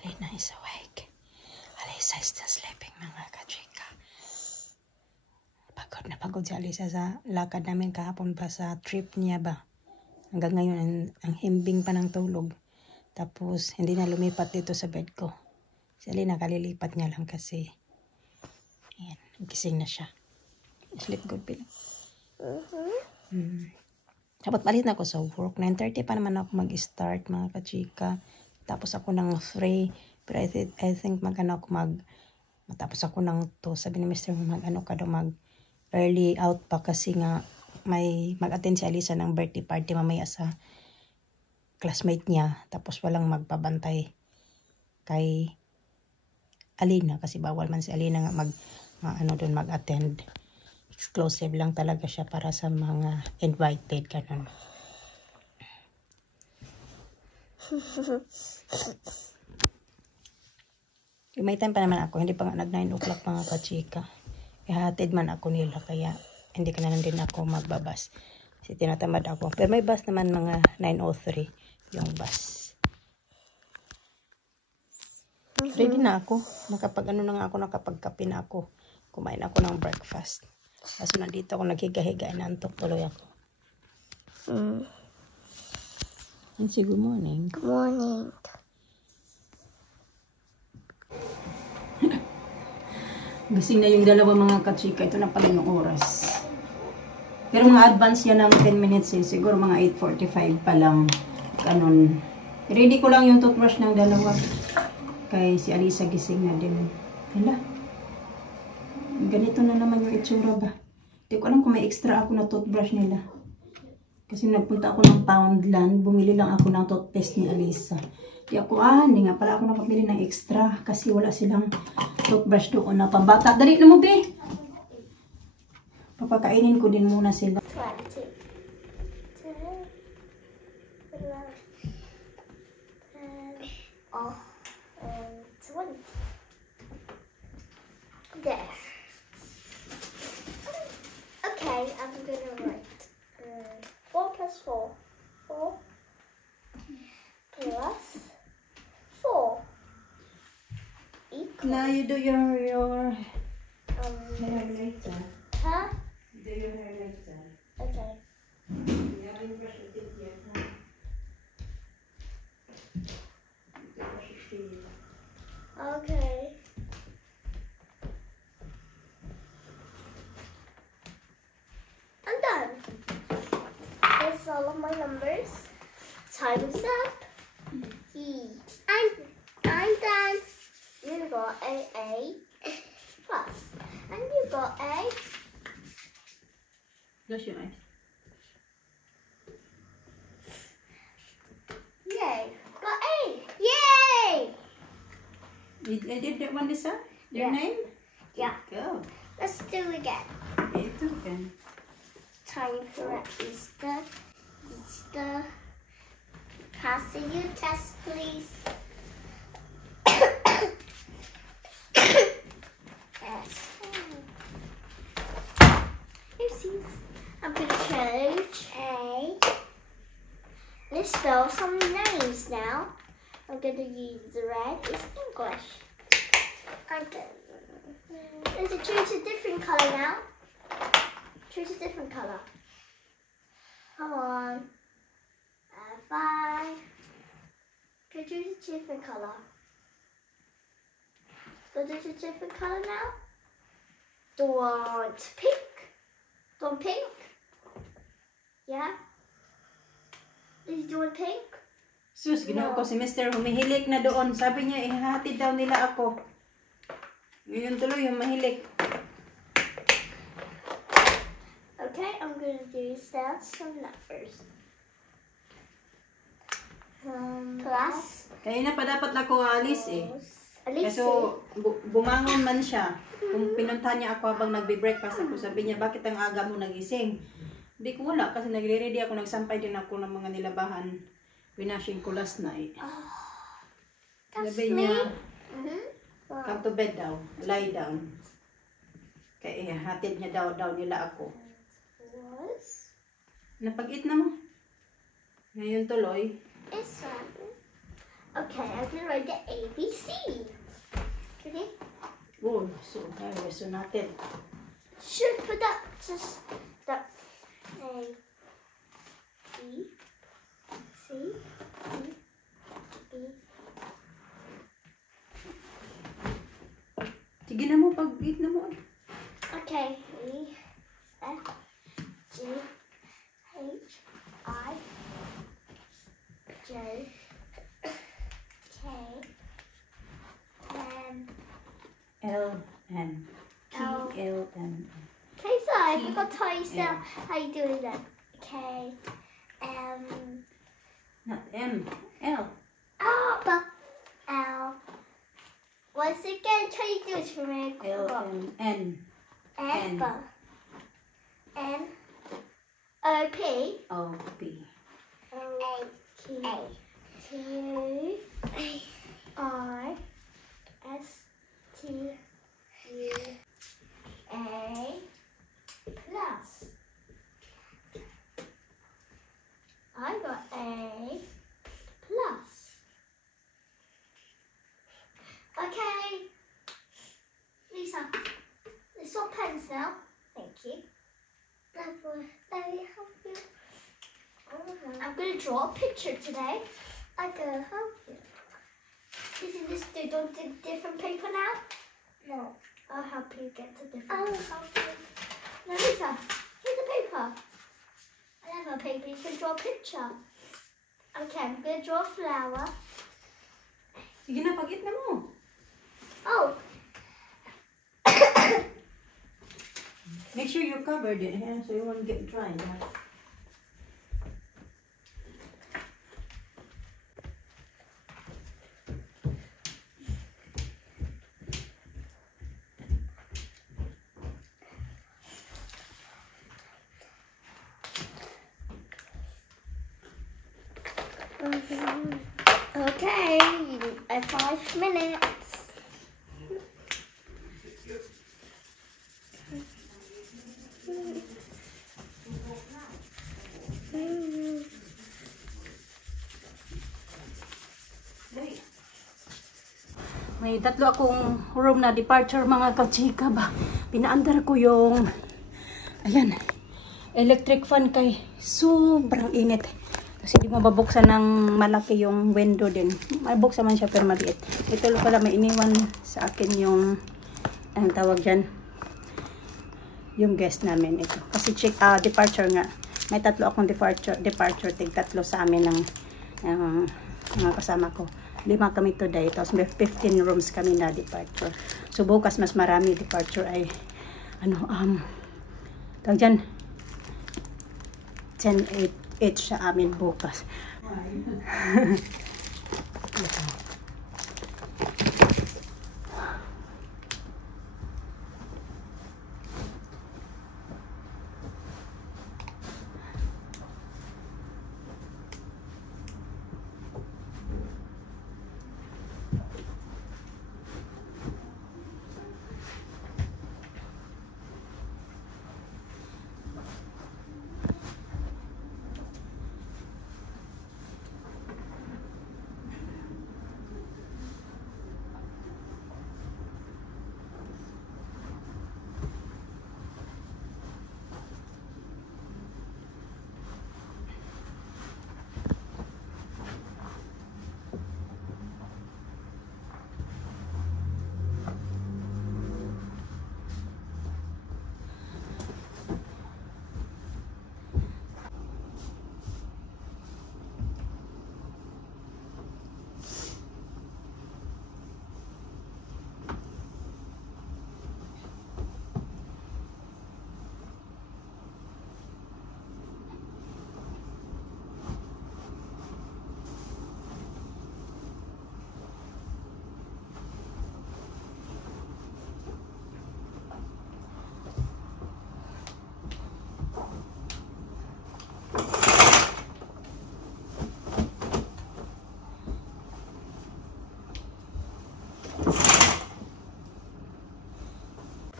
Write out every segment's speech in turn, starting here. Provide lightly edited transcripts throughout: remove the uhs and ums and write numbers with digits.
Alina is awake. Alisa is still sleeping, mga kachika. Pagod si Alisa sa lakad namin kahapon pa sa trip niya ba. Hanggang ngayon, ang himbing pa ng tulog. Tapos, hindi na lumipat dito sa bed ko. Si Alina, kalilipat niya lang kasi. Ayan, gising na siya. Sleep good, Bill. Dapat palit na ako sa work. 9:30 pa naman ako mag-start, mga kachika. Tapos ako ng 3. Pero I think matapos ako ng 2. Sabi ni Mr. mag early out pa kasi nga may mag-attend si Alisa ng birthday party mamaya sa classmate niya. Tapos walang magpabantay kay Alina kasi bawal man si Alina nga mag-attend. Exclusive lang talaga siya para sa mga invited, ganun. May time pa naman ako, hindi pa nga nag 9 o'clock mga kachika. Ihatid man ako nila kaya hindi ka na lang din ako magbabas. Kasi tinatamad ako. Pero may bus naman mga 9:03 yung bus. Ready na ako. Nakapagkape na ako. Kumain ako ng breakfast. Kaso nandito ako naghiga-higa, inaantok tuloy ako. Nancy, good morning. Good morning. Gising na yung dalawa mga kachika. Ito na pala yung oras. Pero mga advance yan ng 10 minutes eh. Siguro mga 8:45 pa lang. Ganun. Ready ko lang yung toothbrush ng dalawa. Kay si Alisa gising na din. Hala. Ganito na naman yung itsura ba? Hindi ko alam kung may extra ako na toothbrush nila. Kasi nagpunta ako ng Poundland. Bumili lang ako ng toothpaste ni Alisa. Hindi nga pala ako nakapili ng extra. Kasi wala silang toothbrush doon na pambata. Dali na mo, be! Papakainin ko din muna sila. 20. There. Okay, I'm gonna write 4 plus 4. 4 plus 4 equals. Now you do your hair later. Huh? Do your hair later. Okay. You haven't brushed your teeth yet, huh? You can brush your teeth. Okay. I'm done. That's all of my numbers. Time's up. I'm done. You got A plus. And you got A. Close your eyes. Yay. Got A. Yay! I did that one, Lisa? Your Yeah. name? Yeah. Go. Let's do it again. Ito again. Time for Easter. Easter. Passing your test, please. Yes. Oopsies. I'm going to change A. Let's spell some names now. I'm going to use the red. It's English. Let's choose a different color now. Choose a different color. Come on. 5. Can choose a different color. So there's a different color now. Do you want pink? Do you want pink? Yeah? Do you want pink? Sus, ginawa ko si Mr. Humihilik na doon. Sabi niya, ihatid daw nila ako. Ngayon tuloy yung mahilik. gonna do stats some numbers. Plus. Kaya na pa dapat ako alis eh. Alice. Kaso bumangon man siya. Kung pinuntahan niya ako habang nagbe-breakfast ako, sabi niya, bakit ang aga mo nagising? Hindi ko wala kasi nagre-ready ako, nagsampay din ako ng mga nilabahan. Winashing ko last night. Sabi niya, come to bed daw, lie down. Kaya hatid niya daw nila ako. Napag-eat na mo. Ngayon tuloy. It's okay, I'm gonna write the ABC. Okay? Oh, so natin. Should put that just that A B C D E. Sige na mo, pag-eat na mo. Okay, E F G H I J K L L-N. T-L-N. Okay, so I forgot to tell you how you do it then. K M Not M. L. L. Once again, try to do it for me. L-N-N. N N O P O-P. O T T I S T U A plus. I got A plus. Okay, Lisa, let's swap pens now. Thank you. That will very help you. I'm going to draw a picture today. I'm going to help you. Isn't this different paper now? No. I'll help you get to different paper. I'll help you. No, Lisa, here's a paper. I have a paper. You can draw a picture. Okay, I'm going to draw a flower. Sige na, pag-eat na mo. Oh. Make sure you're covered it, yeah, so you won't get dry. Yeah. Okay, 5 minutes. May tatlo akong room na departure mga kachika ba. Pinaandar ko yung ayan, electric fan kay sobrang init. Kasi hindi mababuksan ng malaki yung window din. Mabuksan man siya pero maliit. Ito pala may iniwan sa akin yung anong tawag dyan, yung guest namin ito. Kasi departure nga. May tatlo akong departure tig tatlo sa amin ng mga kasama ko. 5 kami today. Tapos may 15 rooms kami na departure. So bukas mas marami departure ay tawag dyan 10-8 each sa amin bukas.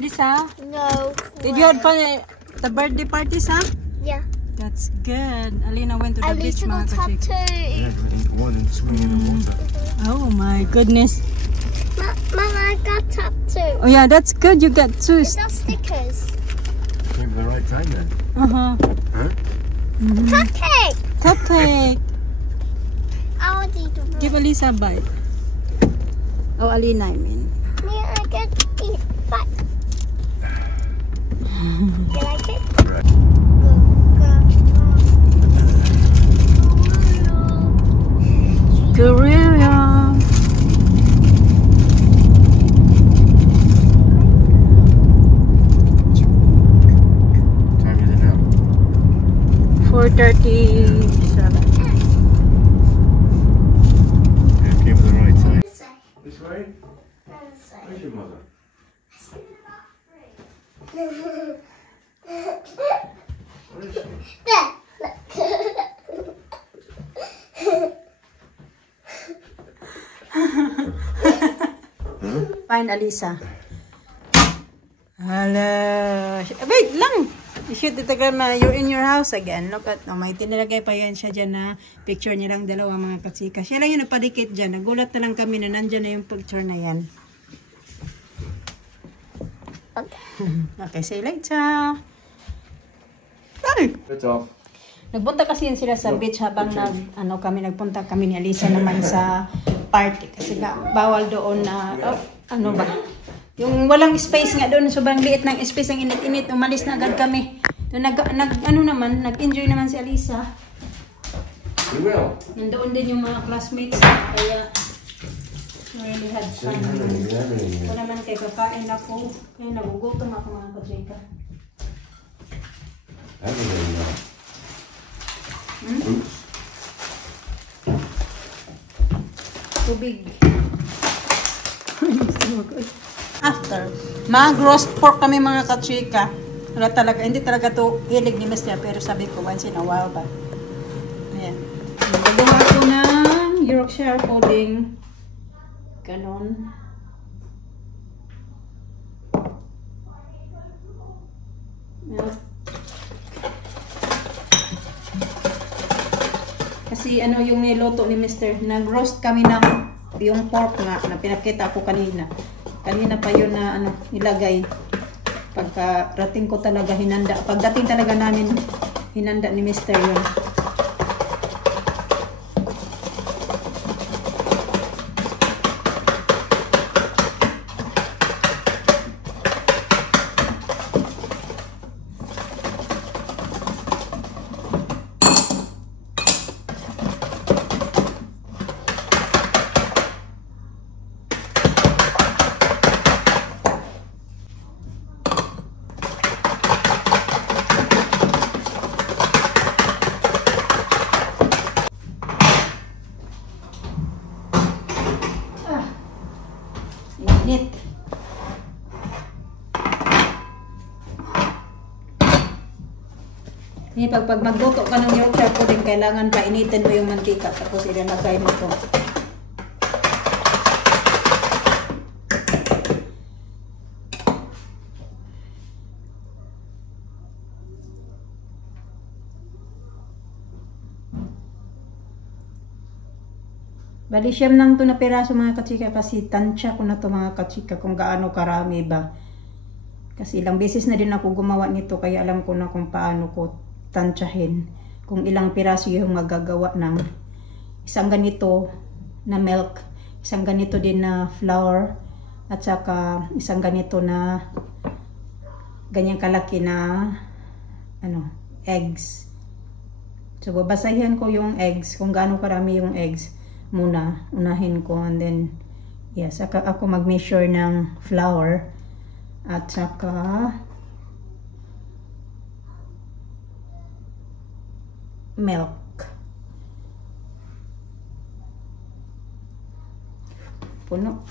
Lisa, No. did you have fun at the birthday party, Sam? Yeah. That's good. Alina went to the beach, Alisa got mga kachika. tattoo. One and swimming in the water. Oh my goodness. Mum, I got tattoo. Oh yeah, that's good. You got two. Is that stickers? Came at the right time then. Uh-huh. Huh? Cupcake. Cupcake. I want to eat the Give Alisa a bite. Oh, Alina, I mean. Me, I get to eat. Bye. You like it? Right. Korea. Time is it now? 4:37. Yeah, came at the right time. This way. This way? This way. Where's your mother? Where is she? There. Look. Fine, Alisa. Hala. Wait lang. You should itagal you're in your house again. Look at, may tinilagay pa yan siya dyan na picture nilang dalawa mga katsika. Siya lang yung napadikit dyan. Nagulat na lang kami na nandyan na yung picture na yan. Okay, see you later. Ay! It's off. Nagpunta kasi yan sila sa beach habang nagpunta kami ni Alisa naman sa party kasi nga bawal doon na ano ba yung walang space nga doon, sobrang liit ng space, ang init-init, umalis na agad kami. Doon nag-enjoy naman si Alisa. We will. Nandoon din yung mga classmates kaya really had fun. Ito naman kay kakain ako kaya nagugutom ako mga kachika. Oops. Tubig. After, mag-roast pork kami mga kachika. Wala talaga, hindi talaga to hilig ni Mr. Pero sabi ko, once in a while ba. Ayan. Nagagawa ko ng Yorkshire pudding. Ganon. Milk. Kasi ano yung niluto ni Mr. Nag-roast kami ng yung pork nga na pinakita ko kanina. Kanina pa yun na nilagay. Pagka rating ko talaga hinanda. Pagdating talaga namin hinanda ni Mr. yun. Init. Pag magluto ka ng Yorkshire pudding, kailangan painitin mo yung mantika tapos ilalagay mo ito. Bali siyam nang to na piraso mga kachika kasi tansya ko na to mga kachika kung gaano karami ba. Kasi ilang beses na din ako gumawa nito kaya alam ko na kung paano ko tansyahin. Kung ilang piraso yung magagawa ng isang ganito na milk, isang ganito din na flour, at saka isang ganito na ganyang kalaki na eggs. So babasahin ko yung eggs, kung gaano karami yung eggs. Unahin ko and then saka ako mag-measure ng flour at saka milk. Puno.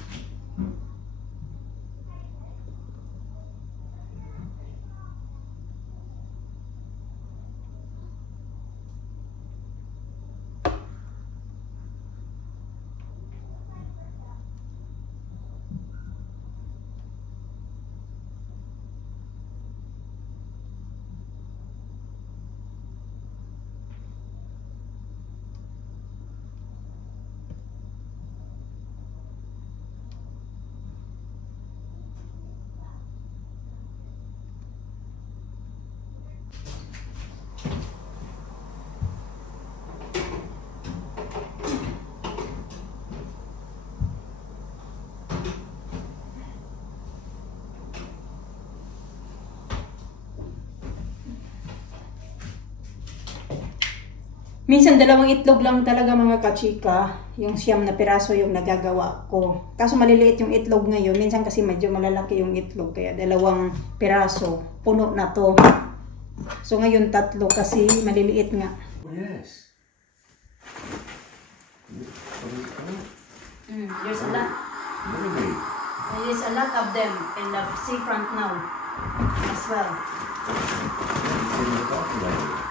Minsan dalawang itlog lang talaga mga kachika, yung siyam na piraso yung nagagawa ko. Kaso maliliit yung itlog ngayon, minsan kasi medyo malalaki yung itlog, kaya dalawang piraso, puno na to. So ngayon tatlo kasi maliliit nga. Oh, yes. There's a lot. Really? There's a lot of them in the seafront now as well. It's in the calculator.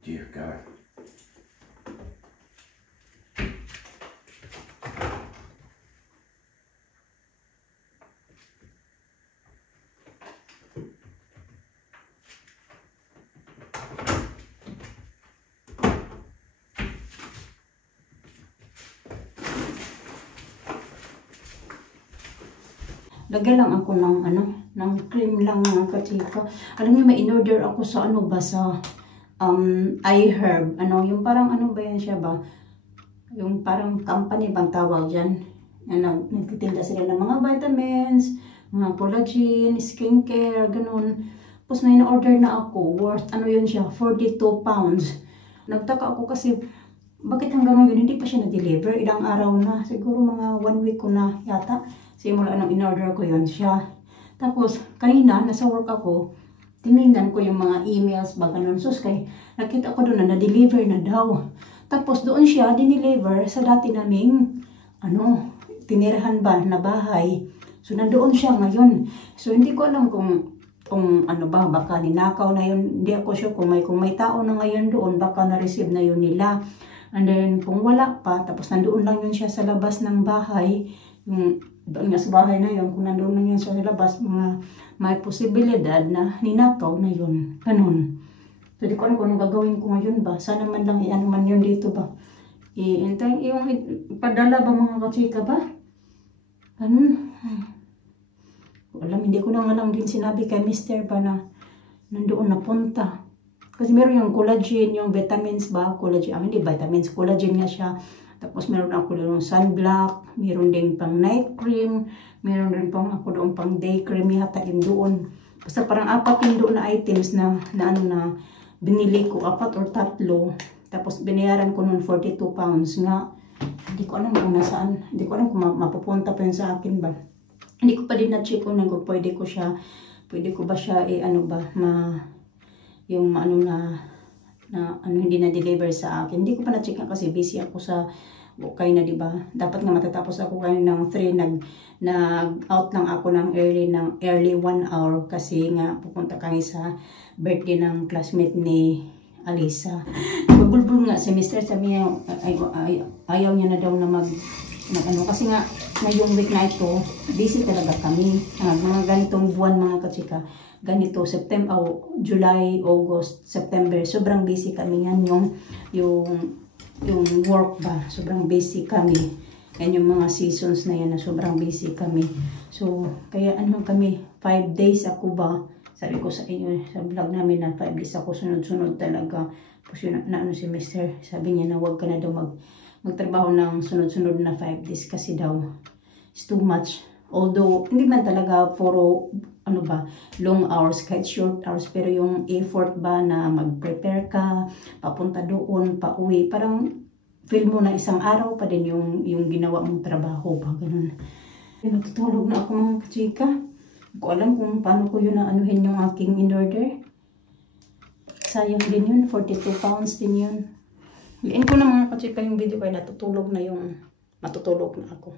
Dear God. Lagyan lang ako ng ng cream lang mga kachika. Alam niyo, may in-order ako sa sa iHerb. Yung parang ba yan siya ba? Yung parang company bang tawag dyan? Nagtitinda sila ng mga vitamins, mga collagen, skincare, ganun. Tapos may na-order na ako, worth yun siya, 42 pounds. Nagtaka ako kasi, bakit hanggang ngayon hindi pa siya na-deliver? Ilang araw na, siguro mga 1 week ko na yata. Simula nang in-order ko yun siya. Tapos, kanina, nasa work ako, tinignan ko yung mga emails ba ganun. Sus, nakita ko doon na na-deliver na daw. Tapos, doon siya dineliver sa dati naming, tinirahan ba na bahay. So, nandoon siya ngayon. So, hindi ko alam kung baka ninakaw na yun. Hindi ako sure kung may tao na ngayon doon, baka na-receive na yun nila. And then, kung wala pa, tapos nandoon lang yun siya sa labas ng bahay, doon nga sa bahay na yun, kung nandoon lang yun sa labas, may posibilidad na ninakaw na yun. Ganun. So, di ko alam kung anong gagawin ko ngayon ba. Sana man lang man yun dito ba. Yung padala ba mga kachika ba? Ganun. Alam, hindi ko na nga lang din sinabi kay Mr. ba na nandoon napunta. Kasi meron yung collagen, yung vitamins ba? Collagen, hindi vitamins, collagen nga siya. Tapos meron ako doon sunblock, meron din pang night cream, meron din pang ako doon pang day cream, yata yun doon. Basta parang 4 yung doon na items na binili ko, 4 or 3. Tapos binayaran ko noon 42 pounds nga. Hindi ko alam kung nasaan, hindi ko alam kung mapupunta pa yun sa akin ba. Hindi ko pa din na-check kung pwede ko ba siya hindi na-deliver sa akin. Hindi ko pa na-check kasi busy ako sa okay na, diba? Dapat nga matatapos ako kayo ng 3. Nag-out lang ako ng early 1 hour kasi nga pupunta kami sa birthday ng classmate ni Alisa. Bulbul nga si Mr. Sabi niya, ayaw niya na daw na kasi nga ngayong week na ito, busy talaga kami. Mga ganitong buwan mga kachika. Ganito, July, August, September, sobrang busy kami yan, yung work ba, sobrang busy kami. Yan yung mga seasons na yan na sobrang busy kami. So, kaya kami, 5 days ako ba, sabi ko sa inyo, sa vlog namin na 5 days ako sunod-sunod talaga. Tapos yun, si Mr., sabi niya na huwag ka na daw magtrabaho ng sunod-sunod na 5 days kasi daw, it's too much. Although, hindi man talaga puro, long hours, kahit short hours, pero yung effort ba na mag-prepare ka, papunta doon, pauwi, parang feel mo na isang araw pa din yung ginawa mong trabaho ba, ganun. Natutulog na ako mga kachika. Hindi ko alam kung paano ko yun anuhin yung aking in-order. Sayang din yun, 42 pounds din yun. Liin ko na mga kachika yung video kaya matutulog na ako.